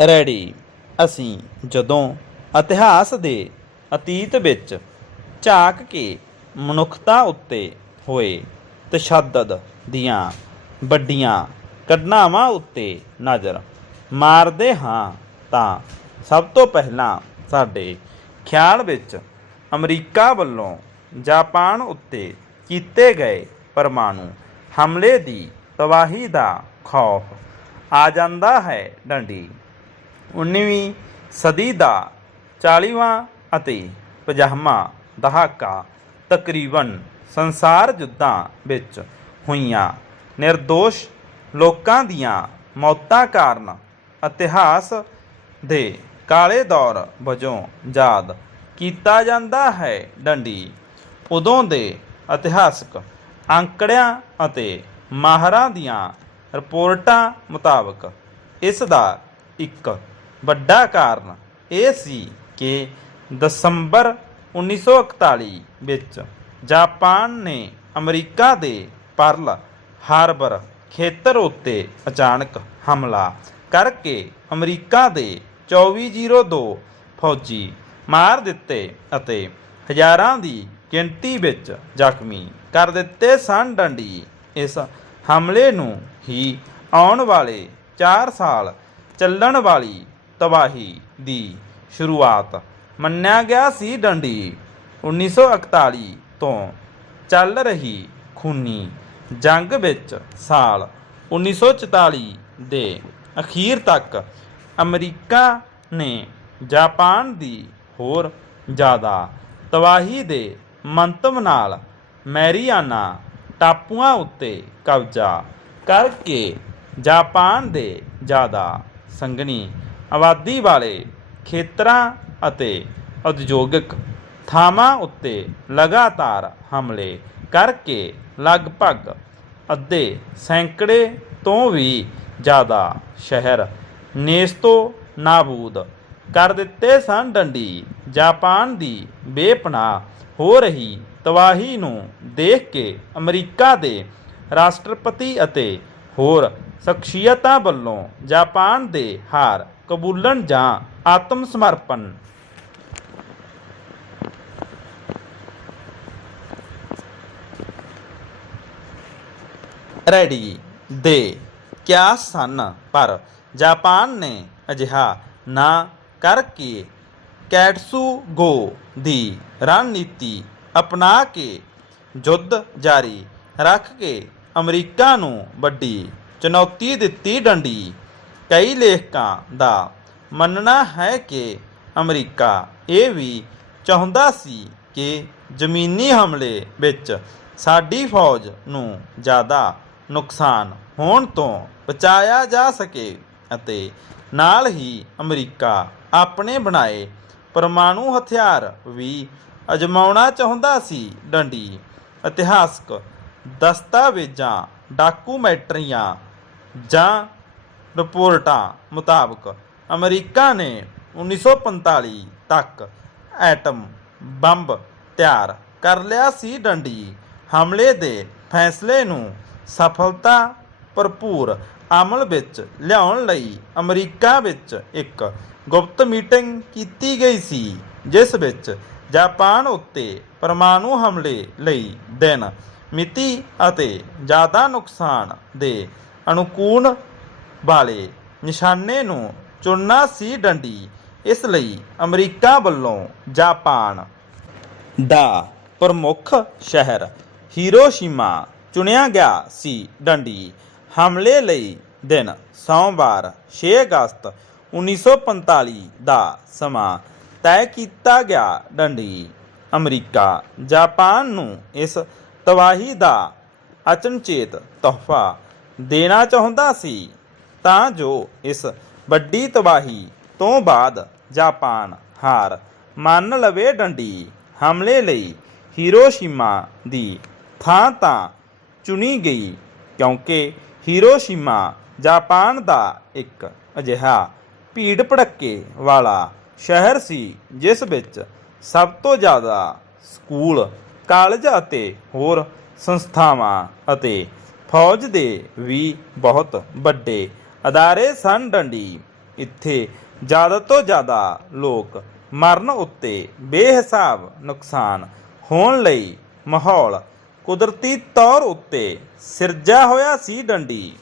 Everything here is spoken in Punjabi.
ਰੈਡੀ। ਅਸੀਂ ਜਦੋਂ ਇਤਿਹਾਸ ਦੇ ਅਤੀਤ ਵਿੱਚ ਝਾਕ ਕੇ ਮਨੁੱਖਤਾ ਉੱਤੇ ਹੋਏ ਤਸ਼ੱਦਦ ਦੀਆਂ ਵੱਡੀਆਂ ਘਟਨਾਵਾਂ ਉੱਤੇ ਨਜ਼ਰ ਮਾਰਦੇ ਹਾਂ, ਤਾਂ ਸਭ ਤੋਂ ਪਹਿਲਾਂ ਸਾਡੇ ਖਿਆਲ ਵਿੱਚ ਅਮਰੀਕਾ ਵੱਲੋਂ ਜਾਪਾਨ ਉੱਤੇ ਕੀਤੇ ਗਏ ਪਰਮਾਣੂ ਹਮਲੇ ਦੀ ਤਬਾਹੀ ਦਾ ਖੌਫ ਆ ਜਾਂਦਾ ਹੈ ਡੰਡੀ। 19ਵੀਂ ਸਦੀ ਦਾ 40ਵਾਂ ਅਤੇ 50ਵਾਂ ਦਹਾਕਾ ਤਕਰੀਬਨ ਸੰਸਾਰ ਯੁੱਧਾਂ ਵਿੱਚ ਹੋਈਆਂ નિર્ਦੋਸ਼ ਲੋਕਾਂ ਦੀਆਂ ਮੌਤਾਂ ਕਾਰਨ ਇਤਿਹਾਸ ਦੇ ਕਾਲੇ ਦੌਰ ਵਜੋਂ ਯਾਦ ਕੀਤਾ ਜਾਂਦਾ ਹੈ। ਡੰਡੀ ਉਦੋਂ ਦੇ ਇਤਿਹਾਸਕ ਅੰਕੜਿਆਂ ਅਤੇ ਮਾਹਰਾਂ ਦੀਆਂ ਰਿਪੋਰਟਾਂ ਮੁਤਾਬਕ ਇਸ ਦਾ ਇੱਕ ਵੱਡਾ ਕਾਰਨ ਇਹ ਸੀ ਕਿ ਦਸੰਬਰ 1941 ਵਿੱਚ ਜਾਪਾਨ ਨੇ ਅਮਰੀਕਾ ਦੇ ਪਰਲ ਹਾਰਬਰ ਖੇਤਰ ਉੱਤੇ ਅਚਾਨਕ ਹਮਲਾ ਕਰਕੇ ਅਮਰੀਕਾ ਦੇ 2402 ਫੌਜੀ ਮਾਰ ਦਿੱਤੇ ਅਤੇ ਹਜ਼ਾਰਾਂ ਦੀ ਗਿਣਤੀ ਵਿੱਚ ਜ਼ਖਮੀ ਕਰ ਦਿੱਤੇ ਸਨ। ਡੰਡੀ ਇਸ ਹਮਲੇ ਨੂੰ ਹੀ ਆਉਣ ਵਾਲੇ 4 ਸਾਲ ਚੱਲਣ ਵਾਲੀ ਤਬਾਹੀ ਦੀ ਸ਼ੁਰੂਆਤ ਮੰਨਿਆ ਗਿਆ ਸੀ ਡੰਡੀ। 1941 ਤੋਂ ਚੱਲ ਰਹੀ ਖੂਨੀ ਜੰਗ ਵਿੱਚ ਸਾਲ 1944 ਦੇ ਅਖੀਰ ਤੱਕ ਅਮਰੀਕਾ ਨੇ ਜਾਪਾਨ ਦੀ ਹੋਰ ਜ਼ਿਆਦਾ ਤਬਾਹੀ ਦੇ ਮੰਤਵ ਨਾਲ ਮੈਰੀਆਨਾ ਟਾਪੂਆਂ ਉੱਤੇ ਕਬਜ਼ਾ ਕਰਕੇ ਜਾਪਾਨ ਦੇ ਜ਼ਿਆਦਾ ਸੰਘਣੀ ਆਬਾਦੀ ਵਾਲੇ ਖੇਤਰਾਂ ਅਤੇ ਉਦਯੋਗਿਕ ਥਾਵਾਂ ਉੱਤੇ ਲਗਾਤਾਰ ਹਮਲੇ ਕਰਕੇ ਲਗਭਗ ਅੱਧੇ ਸੈਂਕੜੇ ਤੋਂ ਵੀ ਜ਼ਿਆਦਾ ਸ਼ਹਿਰ ਨੇਸਤੋ ਨਾਬੂਦ ਕਰ ਦਿੱਤੇ ਸਨ। ਡੰਡੀ ਜਾਪਾਨ ਦੀ ਬੇਪਨਾਹ ਹੋ ਰਹੀ ਤਬਾਹੀ ਨੂੰ ਦੇਖ ਕੇ ਅਮਰੀਕਾ ਦੇ ਰਾਸ਼ਟਰਪਤੀ ਅਤੇ ਹੋਰ ਸ਼ਖਸੀਅਤਾਂ ਵੱਲੋਂ ਜਾਪਾਨ ਦੇ ਹਾਰ ਕਬੂਲਣ ਜਾਂ ਆਤਮ ਸਮਰਪਣ। ਰੈਡੀ। ਦੇ। ਕਿਆ ਸਨ? ਪਰ ਜਾਪਾਨ ਨੇ ਅਜਿਹਾ ਨਾ ਕਰਕੇ ਕੈਟਸੂਗੋ ਦੀ ਰਣਨੀਤੀ ਅਪਣਾ ਕੇ ਯੁੱਧ ਜਾਰੀ ਰੱਖ ਕੇ ਅਮਰੀਕਾ ਨੂੰ ਵੱਡੀ ਚੁਣੌਤੀ ਦਿੱਤੀ ਡੰਡੀ। ਕਈ ਲੇਖਕਾਂ ਦਾ ਮੰਨਣਾ ਹੈ ਕਿ ਅਮਰੀਕਾ ਇਹ ਵੀ ਚਾਹੁੰਦਾ ਸੀ ਕਿ ਜ਼ਮੀਨੀ ਹਮਲੇ ਵਿੱਚ ਸਾਡੀ ਫੌਜ ਨੂੰ ਜ਼ਿਆਦਾ ਨੁਕਸਾਨ ਹੋਣ ਤੋਂ ਬਚਾਇਆ ਜਾ ਸਕੇ ਅਤੇ ਨਾਲ ਹੀ ਅਮਰੀਕਾ ਆਪਣੇ ਬਣਾਏ ਪਰਮਾਣੂ ਹਥਿਆਰ ਵੀ ਅਜਮਾਉਣਾ ਚਾਹੁੰਦਾ ਸੀ। ਡੰਡੀ ਇਤਿਹਾਸਕ ਦਸਤਾਵੇਜ਼ਾਂ, ਡਾਕੂਮੈਂਟਰੀਆਂ ਜਾਂ ਰਿਪੋਰਟਾਂ ਮੁਤਾਬਕ ਅਮਰੀਕਾ ਨੇ 1945 ਤੱਕ ਐਟਮ ਬੰਬ ਤਿਆਰ ਕਰ ਲਿਆ ਸੀ ਡੰਡੀ। ਹਮਲੇ ਦੇ ਫੈਸਲੇ ਨੂੰ ਸਫਲਤਾ ਭਰਪੂਰ ਅਮਲ ਵਿੱਚ ਲਿਆਉਣ ਲਈ ਅਮਰੀਕਾ ਵਿੱਚ ਇੱਕ ਗੁਪਤ ਮੀਟਿੰਗ ਕੀਤੀ ਗਈ ਸੀ, ਜਿਸ ਵਿੱਚ ਜਾਪਾਨ ਉੱਤੇ ਪਰਮਾਣੂ ਹਮਲੇ ਲਈ ਦਿਨ, ਮਿਤੀ ਅਤੇ ਜ਼ਿਆਦਾ ਨੁਕਸਾਨ ਦੇ ਅਨੁਕੂਣ ਵਾਲੇ ਨਿਸ਼ਾਨੇ ਨੂੰ ਚੁਣਨਾ ਸੀ ਡੰਡੀ। ਇਸ ਲਈ ਅਮਰੀਕਾ ਵੱਲੋਂ ਜਾਪਾਨ ਦਾ ਪ੍ਰਮੁੱਖ ਸ਼ਹਿਰ ਹੀਰੋਸ਼ੀਮਾ ਚੁਣਿਆ ਗਿਆ ਸੀ ਡੰਡੀ। ਹਮਲੇ ਲਈ ਦਿਨ ਸੋਮਵਾਰ 6 ਅਗਸਤ 1945 ਦਾ ਸਮਾਂ ਤੈਅ ਕੀਤਾ ਗਿਆ ਡੰਡੀ। ਅਮਰੀਕਾ, ਜਾਪਾਨ ਨੂੰ ਇਸ ਤਬਾਹੀ ਦਾ ਅਚਨਚੇਤ ਤੋਹਫਾ ਦੇਣਾ ਚਾਹੁੰਦਾ ਸੀ, ਤਾਂ ਜੋ ਇਸ ਵੱਡੀ ਤਬਾਹੀ ਤੋਂ ਬਾਅਦ ਜਾਪਾਨ ਹਾਰ ਮੰਨ ਲਵੇ ਡੰਡੀ ਹਮਲੇ ਲਈ ਹੀਰੋਸ਼ੀਮਾ ਦੀ ਥਾਂ ਤਾਂ ਚੁਣੀ ਗਈ, ਕਿਉਂਕਿ ਹੀਰੋਸ਼ੀਮਾ ਜਾਪਾਨ ਦਾ ਇੱਕ ਅਜਿਹਾ ਭੀੜ ਭੜੱਕੇ ਵਾਲਾ ਸ਼ਹਿਰ ਸੀ, ਜਿਸ ਵਿੱਚ ਸਭ ਤੋਂ ਜ਼ਿਆਦਾ ਸਕੂਲ, ਕਾਲਜ ਅਤੇ ਹੋਰ ਸੰਸਥਾਵਾਂ ਅਤੇ ਫੌਜ ਦੇ ਵੀ ਬਹੁਤ ਵੱਡੇ ਅਦਾਰੇ ਸਨ ਡੰਡੀ। ਇੱਥੇ ਜ਼ਿਆਦਾ ਤੋਂ ਜ਼ਿਆਦਾ ਲੋਕ ਮਰਨ ਉੱਤੇ ਬੇਹਿਸਾਬ ਨੁਕਸਾਨ ਹੋਣ ਲਈ ਮਾਹੌਲ ਕੁਦਰਤੀ ਤੌਰ ਉੱਤੇ ਸਿਰਜਿਆ ਹੋਇਆ ਸੀ ਡੰਡੀ।